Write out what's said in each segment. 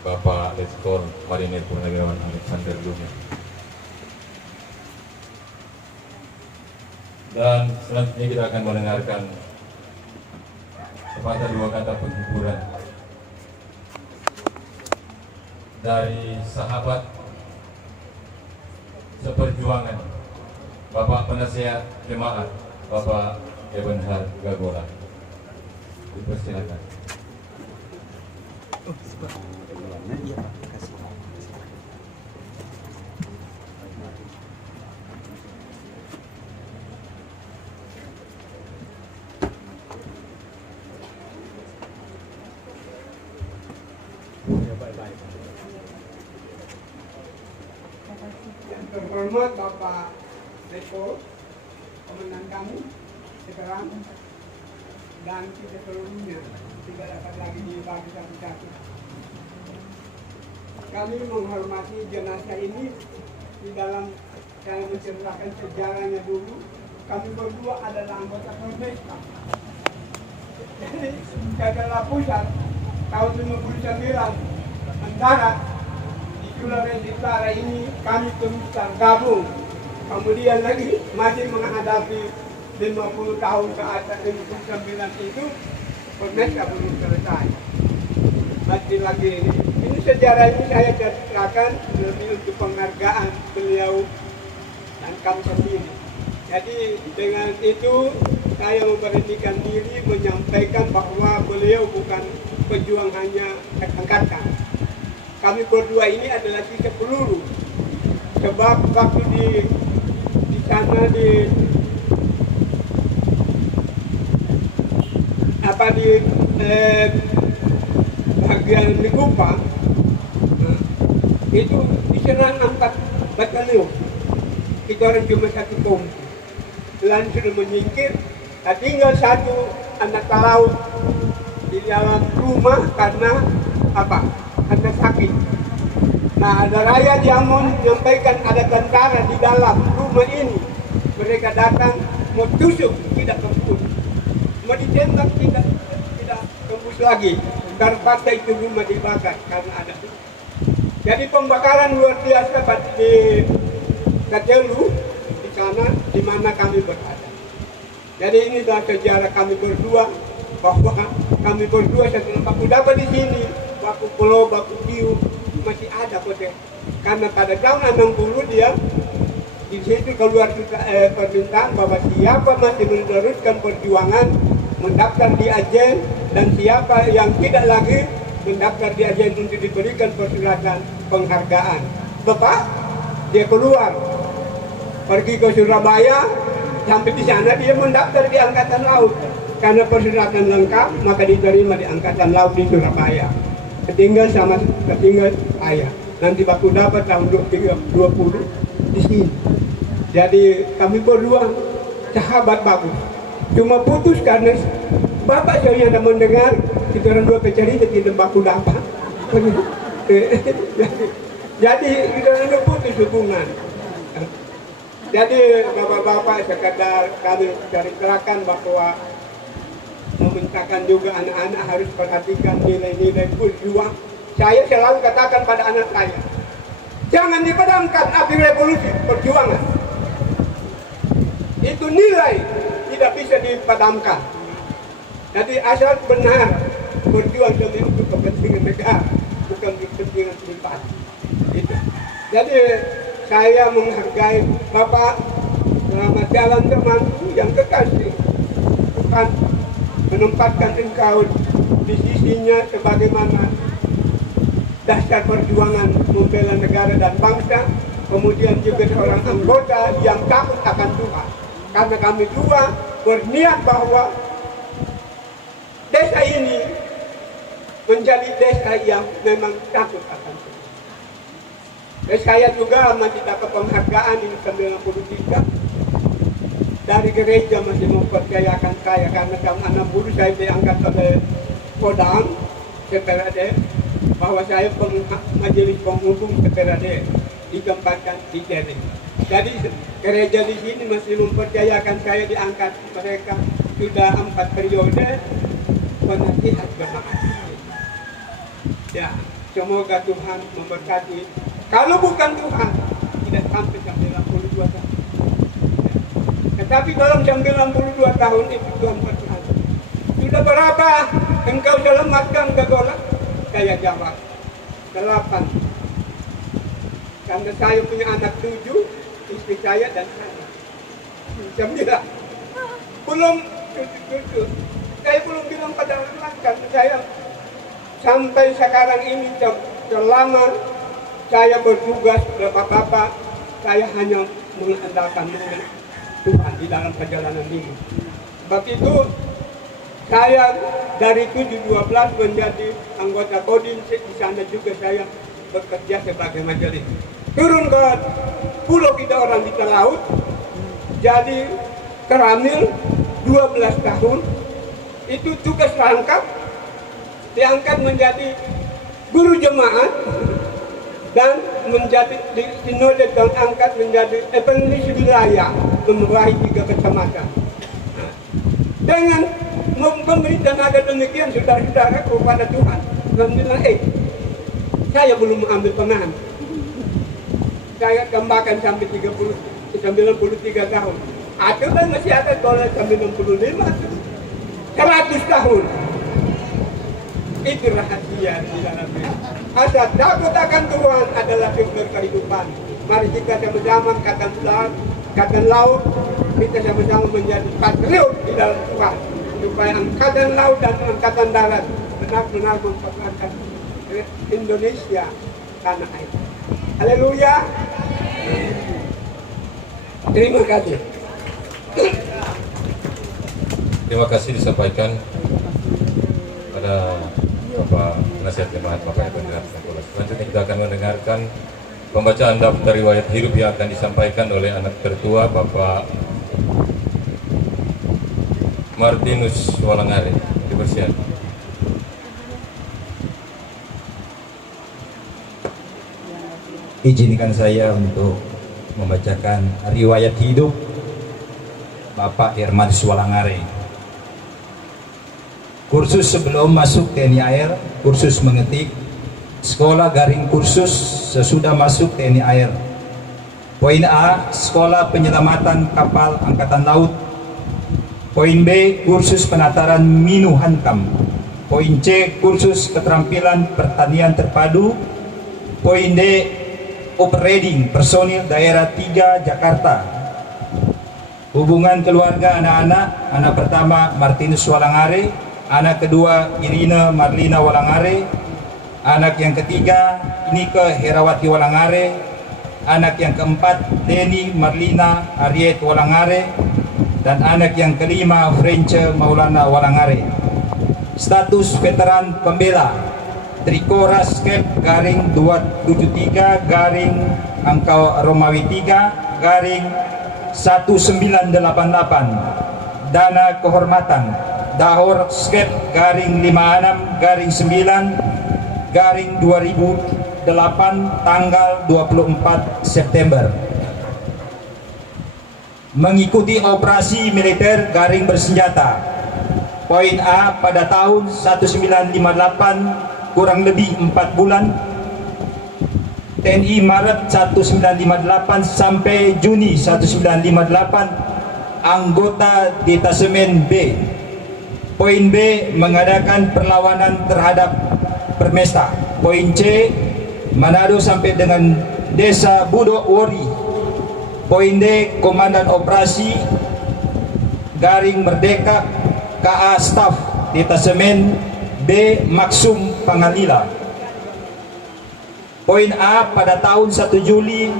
Bapak Letkol Marinir Purnawirawan Alexander Lumia. Dan selanjutnya kita akan mendengarkan sepatah dua kata penghiburan dari sahabat seperjuangan Bapak Penasihat Jemaat Bapak Ebenhard Gagola. Dipersilakan. Yang terhormat Bapak Leko, komandan kami sekarang, dan kita seluruhnya tidak dapat lagi dibagi satu-satu. Kami menghormati jenazah ini di dalam saya menceritakan sejarahnya dulu. Kami berdua adalah anggota Polresta. Jadi Jakarta Pusat tahun 59 mendarat di Sulawesi Utara ini kami terus tergabung. Kemudian lagi masih menghadapi 50 tahun ke atas 59 itu Polresta belum selesai. Masih lagi ini sejarah ini saya ceritakan lebih untuk penghargaan beliau dan kami sendiri. Jadi dengan itu saya memberanikan diri menyampaikan bahwa beliau bukan pejuang hanya angkatan. Kami berdua ini adalah tiga peluru. Sebab waktu di sana di bagian Likupa itu diserang 4 batalion. Itu orang cuma satu kompi. Lain sudah menyingkir, tinggal satu anak laut di dalam rumah karena apa? Karena sakit. Nah, ada rakyat yang menyampaikan ada tentara di dalam rumah ini. Mereka datang mau tusuk, tidak kembus. Mau ditembak, tidak kembus lagi. Terpaksa itu rumah dibakar karena ada. Jadi pembakaran luar biasa di Kajelu di sana di mana kami berada. Jadi ini adalah sejarah kami berdua, bahwa kami berdua setelah baku dapat di sini, baku pulau, baku Kiu masih ada kode. Karena pada tahun 60 dia di situ keluar permintaan bahwa siapa masih meneruskan perjuangan mendaftar di Aceh dan siapa yang tidak lagi mendaftar di Aceh untuk diberikan persyaratan penghargaan. Bapak dia keluar pergi ke Surabaya, sampai di sana dia mendaftar di Angkatan Laut karena persyaratan lengkap maka diterima di Angkatan Laut di Surabaya. Ketinggal ayah. Nanti baku dapat tahun 2020 di sini. Jadi kami berdua sahabat bagus. Cuma putus karena bapak saya yang mendengar kita orang dua pencari tidak baku dapat. Jadi kita orang putus hubungan. Jadi bapak-bapak sekadar kami ceritakan bahwa memintakan juga anak-anak harus perhatikan nilai-nilai berjuang. Saya selalu katakan pada anak saya, jangan dipadamkan api revolusi perjuangan. Itu nilai tidak bisa dipadamkan. Jadi asal benar berjuang demi untuk kepentingan negara, bukan kepentingan pribadi. Itu. Jadi saya menghargai Bapak, selamat jalan temanku yang kekasih. Tuhan menempatkan engkau di sisinya sebagaimana dasar perjuangan membela negara dan bangsa, kemudian juga seorang anggota yang takut akan Tuhan. Karena kami dua berniat bahwa desa ini menjadi desa yang memang takut akan Tuhan. Saya juga masih dapat penghargaan di 93 dari gereja masih mempercayakan saya karena tahun 60 saya diangkat oleh Kodam PPRD bahwa saya majelis penghubung PPRD ditempatkan di Jering. Jadi gereja di sini masih mempercayakan saya diangkat, mereka sudah 4 periode penasihat jemaat. Ya, Semoga Tuhan memberkati. Kalau bukan Tuhan, tidak sampai 92 tahun. Tetapi dalam 92 tahun itu Tuhan berkata, sudah berapa engkau selamatkan Gagolak? Saya jawab, 8. Karena saya punya anak 7, istri saya dan saya. 9. Belum 7. Saya belum bilang pada anak, karena saya sampai sekarang ini selama saya bertugas bapak-bapak, saya hanya mengandalkan Tuhan di dalam perjalanan ini. Sebab itu saya dari 712 menjadi anggota Kodim, di sana juga saya bekerja sebagai majelis. Turun ke pulau kita orang di laut, jadi keramil 12 tahun, itu tugas rangkap, diangkat menjadi guru jemaat, dan menjadi di sinode dan angkat menjadi evangelis wilayah, memeraih 3 kecamatan. Dengan memberi tenaga demikian, saudara-saudara, kepada Tuhan, dan bilang, saya belum mengambil penahan. Saya kembangkan sampai 93 tahun. Atau kan masih ada dolar sampai 65, 100 tahun. Itu rahasia di dalamnya. Ada takut akan Tuhan adalah sumber kehidupan. Mari kita sama-sama angkatan laut, kita sama-sama menjadi patriot di dalam Tuhan, supaya angkatan laut dan angkatan darat benar-benar mempertahankan Indonesia tanah air. Haleluya. Terima kasih. Terima kasih disampaikan pada Bapak Penasihat Jemaat Bapak Evan Dilan Sengkolas. Selanjutnya kita akan mendengarkan pembacaan daftar riwayat hidup yang akan disampaikan oleh anak tertua Bapak Martinus Walangare. Dipersilakan. Izinkan saya untuk membacakan riwayat hidup Bapak Hermanus Walangare. Kursus sebelum masuk TNI AIR, kursus mengetik, sekolah garing kursus sesudah masuk TNI AIR. Poin A, sekolah penyelamatan kapal angkatan laut. Poin B, kursus penataran Minu Hankam. Poin C, kursus keterampilan pertanian terpadu. Poin D, operating personil daerah 3 Jakarta. Hubungan keluarga anak-anak, anak pertama Martinus Walangare, anak kedua Irina Marlina Walangare, anak yang ketiga Nike Herawati Walangare, anak yang keempat Leni Marlina Ariet Walangare, dan anak yang kelima French Maulana Walangare. Status veteran pembela Trikoras Cap garing 273 garing angka Romawi 3 garing 1988. Dana kehormatan Dahor Skep garing 56 garing 9 garing 2008 tanggal 24 September. Mengikuti operasi militer garing bersenjata. Poin A, pada tahun 1958 kurang lebih 4 bulan, TNI Maret 1958 sampai Juni 1958 anggota detasemen B. Poin B, mengadakan perlawanan terhadap Permesta. Poin C, Manado sampai dengan Desa Budok Wori. Poin D, komandan operasi garing Merdeka KA Staff detasemen B Maksum Pangalila. Poin A, pada tahun 1 Juli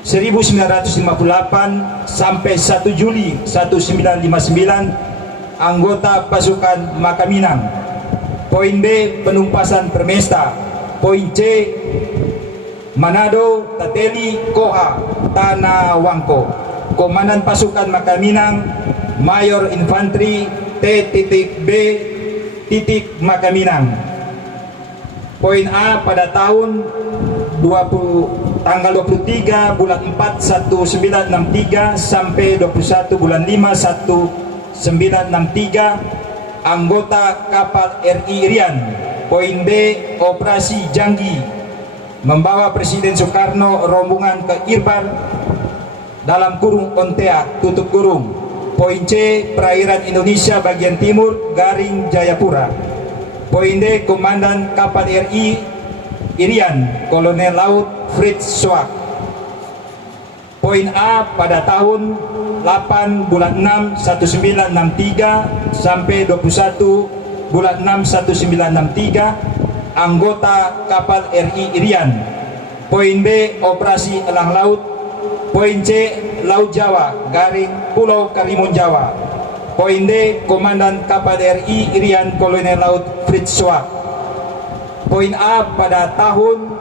1958 sampai 1 Juli 1959 anggota pasukan Makaminang. Poin B, penumpasan Permesta. Poin C, Manado Tateli Koha Tanah Wangko. Komandan pasukan Makaminang Mayor Infanteri T.B. Makaminang. Poin A, pada tahun tanggal 23 bulan 4 1963 sampai 21 bulan 5 1963 anggota kapal RI Rian. Poin B, operasi Janggi, membawa Presiden Soekarno rombongan ke Irbar dalam kurung Ontea tutup kurung. Poin C, perairan Indonesia bagian timur garing Jayapura. Poin D, Komandan Kapal RI Irian Kolonel Laut Fritz Schwab. Poin A, pada tahun 8 bulan 6 1963 sampai 21 bulan 6 1963 anggota kapal RI Irian. Poin B, operasi elang laut. Poin C, Laut Jawa garing Pulau Karimun Jawa. Poin D, Komandan kapal RI Irian Kolonel Laut Fritz Schwab. Poin A, pada tahun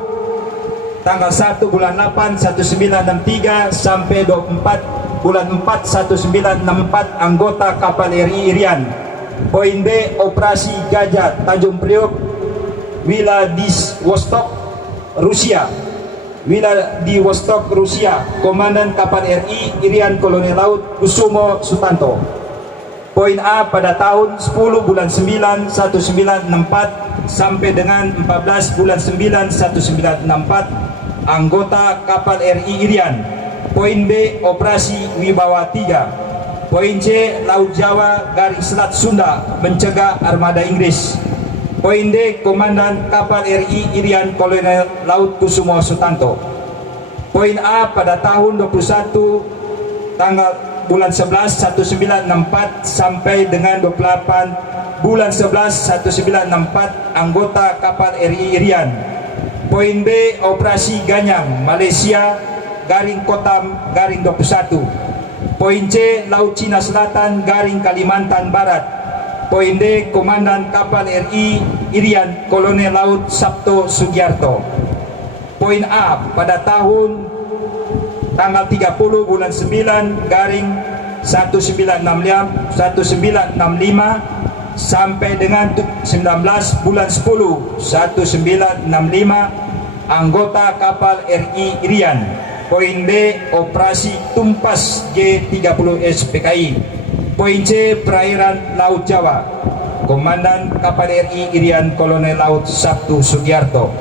tanggal 1 bulan 8 1963 sampai 24 bulan 4 1964 anggota kapal RI Irian. Poin B, operasi Gajah Tanjung Priok Vladivostok Rusia. Vladivostok Rusia, Komandan kapal RI Irian Kolonel Laut Kusumo Sutanto. Poin A, pada tahun 10 bulan 9 1964 sampai dengan 14 bulan 9 1964 anggota kapal RI Irian. Poin B, operasi Wibawa 3. Poin C, Laut Jawa garing Selat Sunda mencegah armada Inggris. Poin D, Komandan kapal RI Irian Kolonel Laut Kusumo Sutanto. Poin A, pada tahun 21 tanggal bulan 11 1964 sampai dengan 28 bulan 11 1964 anggota kapal RI Irian. Poin B, operasi Ganyang Malaysia garing Kotam garing 21. Poin C, Laut Cina Selatan garing Kalimantan Barat. Poin D, Komandan kapal RI Irian Kolonel Laut Sabto Sugiarto. Poin A, pada tahun tanggal 30 bulan 9 garing 1965 sampai dengan 19 bulan 10 1965 anggota kapal RI Irian. Poin B, operasi Tumpas G30S PKI. Poin C, perairan Laut Jawa, Komandan kapal RI Irian Kolonel Laut Sabtu Sugiarto.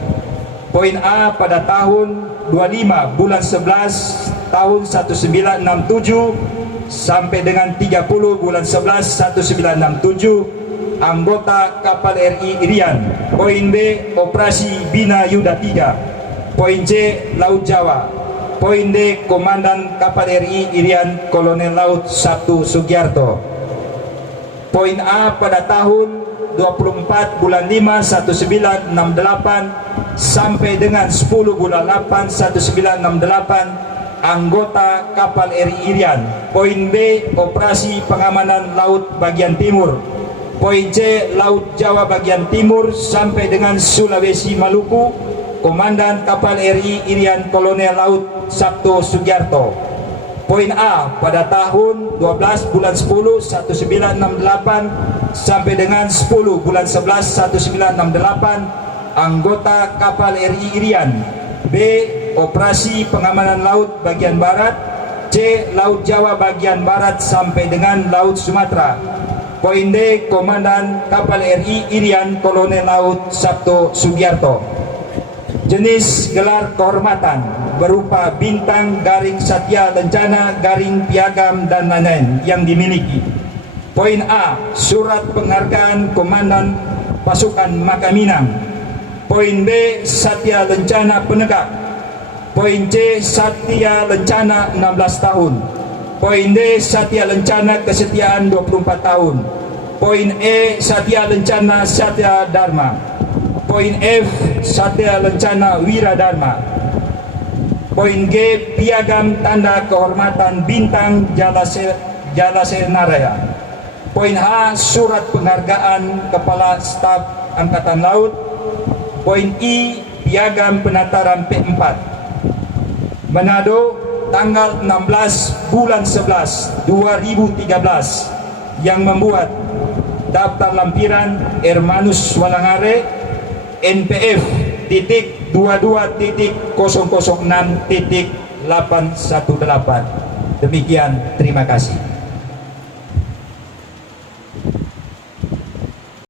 Poin A, pada tahun 25 bulan 11 tahun 1967 sampai dengan 30 bulan 11 1967 anggota kapal RI Irian. Poin B, operasi Bina Yuda 3. Poin C, Laut Jawa. Poin D, Komandan kapal RI Irian Kolonel Laut Sabtu Sugiarto. Poin A, pada tahun 24 bulan 5 1968 sampai dengan 10 bulan 8 1968 anggota kapal RI Irian. Poin B, operasi pengamanan laut bagian timur. Poin C, Laut Jawa bagian timur sampai dengan Sulawesi Maluku, Komandan kapal RI Irian Kolonel Laut Sabto Sugiarto. Poin A, pada tahun 12 bulan 10 1968 sampai dengan 10 bulan 11 1968 anggota kapal RI Irian. B, operasi pengamanan laut bagian barat. C, Laut Jawa bagian barat sampai dengan Laut Sumatera. Poin D, Komandan kapal RI Irian Kolonel Laut Sabto Sugiarto. Jenis gelar kehormatan berupa bintang, garing Satya Lencana, garing Piagam dan lain-lain yang dimiliki. Poin A, surat penghargaan Komandan Pasukan Makaminang. Poin B, Satya Lencana Penegak. Poin C, Satya Lencana 16 tahun. Poin D, Satya Lencana Kesetiaan 24 tahun. Poin E, Satya Lencana Satya Dharma. Poin F, Satya Lencana Wiradharma. Poin G, Piagam Tanda Kehormatan Bintang Jalasenaraya. Poin H, surat penghargaan Kepala Staf Angkatan Laut. Poin I, Piagam Penataran P4. Manado, tanggal 16 bulan 11 2013 yang membuat daftar lampiran Hermanus Walangare NPF titik 22.006.818. Demikian, terima kasih.